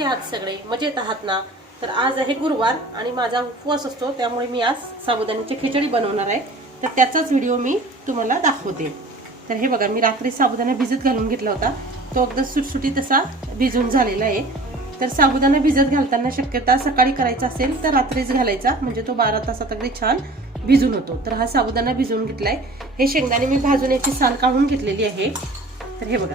कसे आहात सगळे? मजेत आहात ना? तर आज आहे गुरुवार आणि माझा उपवास असतो, त्यामुळे मी आज साबुदाण्याची खिचडी बनवणार आहे. तर त्याचाच व्हिडिओ मी तुम्हाला दाखवते. तर हे बघा, मी रात्री साबुदाणा भिजत घालून घेतला होता. तो अगदी सुटसुटीत तसा भिजून झालेला आहे. तर साबुदाणा भिजत घालताना शक्यता सकाळी करायचा असेल तर रात्रीच घालायचा, म्हणजे तो 12 तासात अगदी छान भिजून होतो. तर हा साबुदाणा भिजवून घेतलाय. हे शेंगदाणे मी भाजून याची साल काढून घेतलेली आहे. तर हे बघा,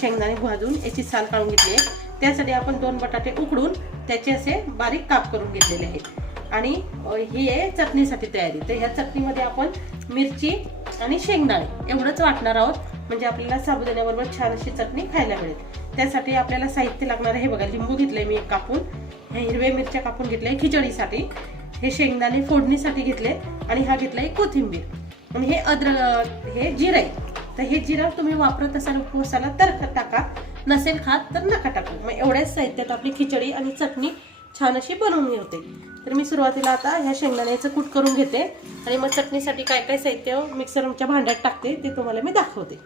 शेंगदाणे भाजून याची साल काढून घेतली आहे. त्यासाठी आपण 2 बटाटे उकडून त्याचे असे बारीक काप करून घेतलेले आहेत. आणि ही आहे चटणीसाठी तयारी. तर ह्या चटणीमध्ये आपण मिरची आणि शेंगदाणे एवढंच वाटणार आहोत, म्हणजे आपल्याला साबुदाण्याबरोबर छान अशी चटणी खायला मिळेल. त्यासाठी आपल्याला साहित्य लागणार आहे. हे बघा, लिंबू घेतलंय मी एक कापून, हे हिरव्या मिरच्या कापून घेतल्या खिचडीसाठी, हे शेंगदाणे फोडणीसाठी घेतले, आणि हा घेतलाय कोथिंबीर, आणि हे अद्रक, हे जिरा आहे. तर हे जिरा तुम्ही वापरत असाल उपवासाला तर टाका, नसेल खात तर नका टाकू. मग एवढ्याच साहित्यात आपली खिचडी आणि चटणी छान अशी बनवून होते. तर मी सुरुवातीला आता ह्या शेंगदाण्याचं कूट करून घेते, आणि मग चटणीसाठी काय काय साहित्य मिक्सरच्या भांड्यात टाकते ते तुम्हाला मी दाखवते.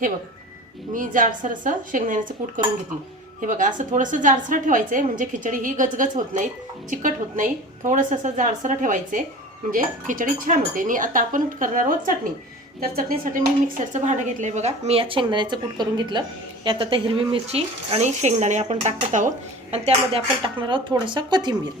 हे बघा, मी जाडसर असं शेंगदाण्याचं कूट करून घेतलं. हे बघा, असं थोडंसं जाडसर ठेवायचं आहे, म्हणजे खिचडी ही गचगच होत नाही, चिकट होत नाही. थोडंसं असं जाडसर ठेवायचं म्हणजे खिचडी छान होते. आणि आता आपण करणार आहोत चटणी. तर चटणीसाठी मी मिक्सरचं भांडं घेतलंय. बघा, मी यात शेंगदाण्याचं कूट करून घेतलं. यात आता हिरवी मिरची आणि शेंगदाणे आपण टाकत आहोत, आणि त्यामध्ये आपण टाकणार आहोत थोडंसं कोथिंबीर.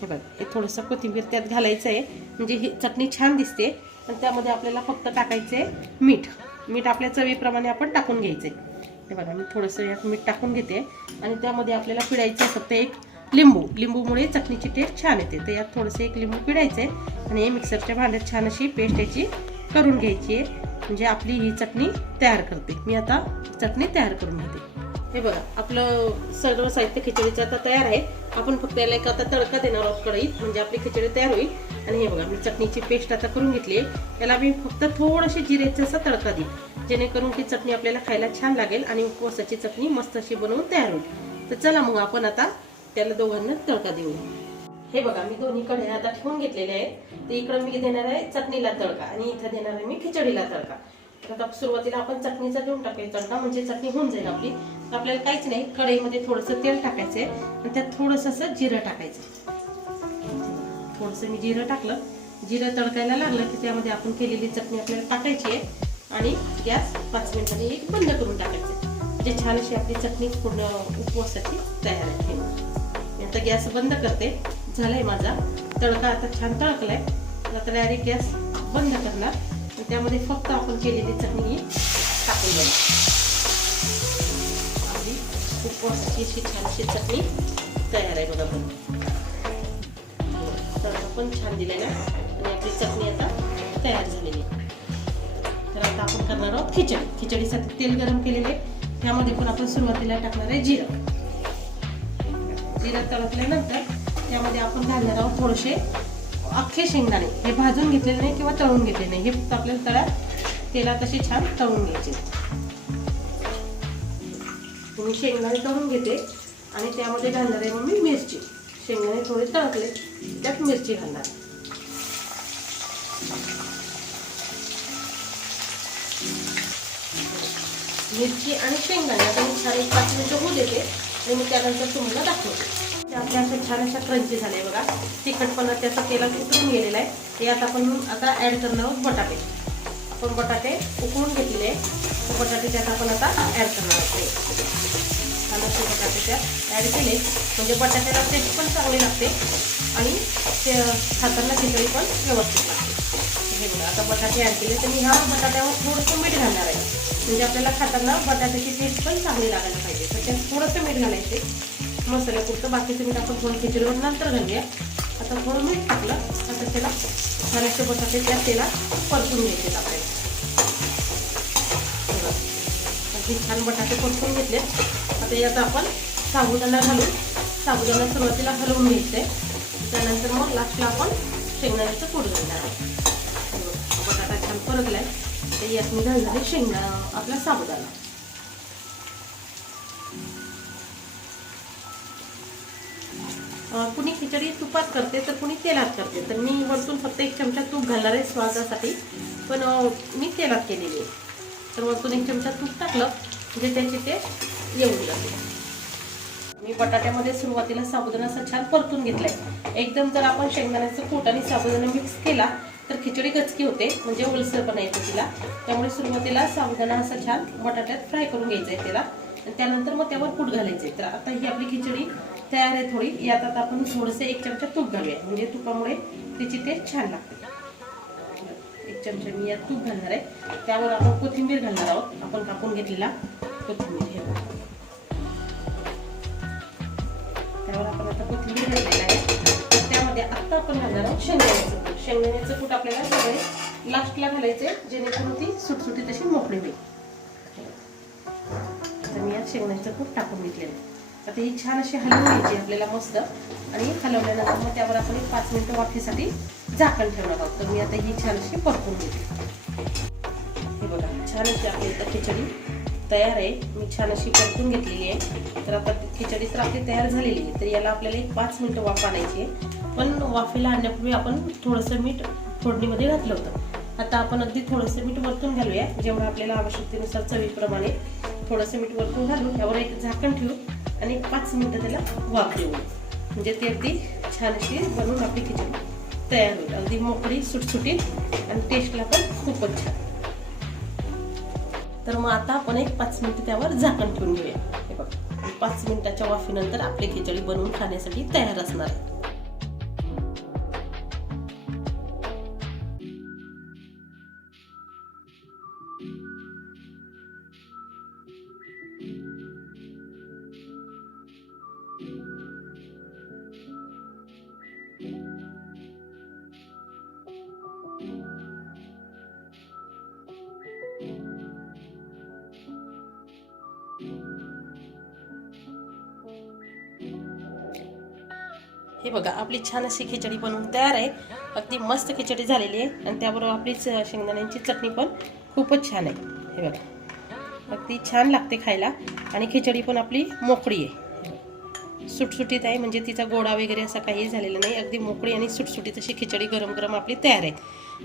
हे बघा, हे थोडंसं कोथिंबीर त्यात घालायचं आहे, म्हणजे ही चटणी छान दिसते. आणि त्यामध्ये आपल्याला फक्त टाकायचं आहे मीठ आपल्या चवीप्रमाणे आपण टाकून घ्यायचं आहे. हे बघा, मी थोडंसं यात मीठ टाकून घेते, आणि त्यामध्ये आपल्याला पिळायचं आहे फक्त एक लिंबूमुळे चटणीची टेस्ट छान येते. तर यात थोडंसं एक लिंबू पिळायचं आहे, आणि हे मिक्सरच्या भांड्यात छान अशी पेस्ट याची करून घ्यायची आहे, म्हणजे आपली ही चटणी तयार करते. मी आता चटणी तयार करून घेते. हे बघा, आपलं सर्व साहित्य खिचडीचं आता तयार आहे. आपण फक्त याला एक आता तडका देणार आहोत कढईत, म्हणजे आपली खिचडी तयार होईल. आणि हे बघा, मी चटणीची पेस्ट आता करून घेतली आहे. याला मी फक्त थोडीशी जिरेचा असा तडका देईन, जेणेकरून ती चटणी आपल्याला खायला छान लागेल आणि उपवासाची चटणी मस्त अशी बनवून तयार होईल. तर चला मग आपण आता त्याला दोघांना तडका देऊ. हे बघा, मी दोन्ही कढया आता ठेवून घेतलेले आहेत. तर इकडं मी देणार आहे चटणीला तडका, आणि इथं देणार आहे मी खिचडीला तडका. आता सुरुवातीला आपण चटणीचा देऊन टाकायचा तडका, म्हणजे चटणी होऊन जाईल आपली. आपल्याला काहीच नाही, कढईमध्ये थोडंसं तेल टाकायचंय, आणि त्यात थोडंसं असं जिरं टाकायचं. थोडंसं मी जिरं टाकलं. जिरं तडकायला लागलं की त्यामध्ये आपण केलेली चटणी आपल्याला टाकायची आहे, आणि गॅस 5 मिनिटांनी बंद करून टाकायचं, म्हणजे छान अशी आपली चटणी पूर्ण उपवासाची तयार आहे. मी आता गॅस बंद करते. झालाय माझा तडका, आता छान तळकलाय. आता डायरेक्ट गॅस बंद करणार, आणि त्यामध्ये फक्त आपण केलेली चटणी टाकून देणार. आपली उपवासाची अशी छान अशी चटणी तयार आहे. बघा, तडका पण छान दिलेला आहे, आणि आपली चटणी आता तयार झालेली आहे. तर आता आपण करणार आहोत खिचडीसाठी तेल गरम केलेले. त्यामध्ये पण आपण सुरुवातीला टाकणार आहे जिरं तळकल्यानंतर त्यामध्ये आपण घालणार आहोत थोडेसे अख्खे शेंगदाणे. हे भाजून घेतलेले नाही किंवा तळून घेतले नाही, हे फक्त आपल्याला तेलात असे छान तळून घ्यायचे. मी शेंगदाणे तळून घेते, आणि त्यामध्ये घालणार आहे मग मी मिरची. शेंगदाणे थोडे तळकले, त्यात मिरची घालणार. मिरची आणि शेंगदाणे आता मी छान 5 मिनिटं होऊ देते, आणि मी त्यानंतर तुम्हाला दाखवते. आपल्या अशा छान अशा क्रंची झाले. बघा, तिखटपणा त्याचा तेलात उतरून गेलेला आहे. यात आपण आता ऍड करणार आहोत बटाटे. आपण बटाटे उकळून घेतलेले आहे, बटाटे त्यात आपण आता ऍड करणार आहोत. छान असे बटाटे त्यात ऍड केले, म्हणजे बटाट्याला टेस्ट पण चांगली लागते, आणि ते खाताना खिचडी पण व्यवस्थित लागते. हे बघा, आता बटाटे ऍड केले, तर मी ह्या बटाट्यावर थोडंसं मीठ घालणार आहे, म्हणजे आपल्याला खाताना बटाट्याची टेस्ट पण चांगली लागायला पाहिजे. तर त्यात थोडंसं मीठ घालायचे मसाल्यापुरतं. बाकीचं मीठ आपण थोडं खिचडीवर नंतर घालूया. आता थोडं मीठ टाकलं, आता त्याला बऱ्याचशे बटाटे त्या तेलात परतून घ्यायचे आपल्याला. हे छान बटाटे परतून घेतले. आता यात आपण साबुदाणा घालून साबुदाणा सुरुवातीला हलवून घ्यायचंय, त्यानंतर मग लास्टला आपण शेंगदाण्याचं कूट घालणार आहोत. बटाटा छान परतलाय, तर यात मी घालणार आहे आपला साबुदाणा. कुणी खिचडी तुपात करते, तर कुणी तेलात करते. तर मी वरतून फक्त 1 चमचा तूप घालणार आहे स्वादासाठी, पण मी तेलात केलेली आहे. तर वरतून 1 चमचा तूप टाकलं म्हणजे त्याची टेस्ट येऊन जाते. मी बटाट्यामध्ये सुरुवातीला साबुदाणा असा छान परतून घेतलाय. एकदम जर आपण शेंगदाण्याचं कूट आणि साबुदाणा मिक्स केला तर खिचडी गचकी होते, म्हणजे ओलसरपणा येतो तिला. त्यामुळे सुरुवातीला साबुदाणा असा छान बटाट्यात फ्राय करून घ्यायचा आहे त्याला, आणि त्यानंतर मग त्यावर कूट घालायचे. तर आता ही आपली खिचडी तयार आहे थोडी. यात आता आपण थोडंसं 1 चमचा तूप घालूया, म्हणजे तुपामुळे तिची टेस्ट छान लागते. 1 चमचा मी यात तूप घालणार आहे. त्यावर आपण कोथिंबीर घालणार आहोत, आपण कापून घेतलेला कोथिंबीर. त्यावर आपण आता कोथिंबीर घातलेला आहे. तर त्यामध्ये आता आपण घालणार आहोत शेंगदाण्याचं कूट. शेंगदाण्याचं कूट आपल्याला सगळे लास्टला घालायचे, जेणेकरून ती सुटसुटीत अशी मोकळी होईल. तर मी यात शेंगदाण्याचं कूट टाकून घेतलेलं आहे. आता ही छान अशी हलवून घ्यायची आपल्याला मस्त, आणि हलवल्यानंतर मग त्यावर आपण 5 मिनिटं वाफेसाठी झाकण ठेवणार आहोत. तर मी आता ही छान अशी परतून घेते. हे बघा छान अशी आपली आता खिचडी तयार आहे. मी छान अशी परतून घेतलेली आहे. तर आता खिचडी तर आपली तयार झालेली आहे. तर याला आपल्याला 5 मिनिटं वाफ आणायची आहे. पण वाफेला आणण्यापूर्वी आपण थोडंसं मीठ फोडणीमध्ये घातलं होतं. आता आपण अगदी थोडंसं मीठ वरतून घालूया, जेवढं आपल्याला आवश्यकतेनुसार चवीप्रमाणे थोडंसं मीठ वरतून घालून यावर एक झाकण ठेवू आणि 5 मिनिटं त्याला वाफ देऊ. म्हणजे ती अगदी छान अशी बनवून आपली खिचडी तयार होईल. अगदी मोकळी सुटसुटीत आणि टेस्टला पण खूपच छान. तर मग आता आपण 5 मिनिटं त्यावर झाकण ठेवून घेऊया. हे बघा 5 मिनिटाच्या वाफेनंतर आपली खिचडी बनवून खाण्यासाठी तयार असणार आहे. हे बघा आपली छान अशी खिचडी बनवून तयार आहे. अगदी मस्त खिचडी झालेली आहे, आणि त्याबरोबर आपली शेंगदाण्यांची चटणी पण खूपच छान आहे. हे बघा अगदी छान लागते खायला, आणि खिचडी पण आपली मोकळी आहे, सुटसुटीत आहे. म्हणजे तिचा गोडा वगैरे असा काही झालेला नाही. अगदी मोकळी आणि सुटसुटीत अशी खिचडी गरम गरम आपली तयार आहे.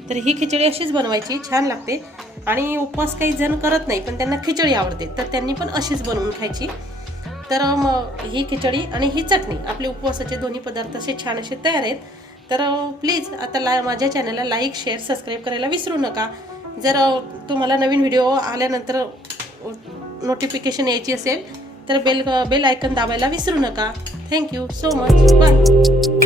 तर ही खिचडी अशीच बनवायची, छान लागते. आणि उपवास काही जण करत नाही, पण त्यांना खिचडी आवडते, तर त्यांनी पण अशीच बनवून खायची. तर मग ही खिचडी आणि ही चटणी आपले उपवासाचे दोन्ही पदार्थ असे छान असे तयार आहेत. तर प्लीज आता माझ्या चॅनलला लाईक, शेअर, सबस्क्राईब करायला विसरू नका. जर तुम्हाला नवीन व्हिडिओ आल्यानंतर नोटिफिकेशन यायची असेल तर बेल आयकन दाबायला विसरू नका. Thank you so much. बाय.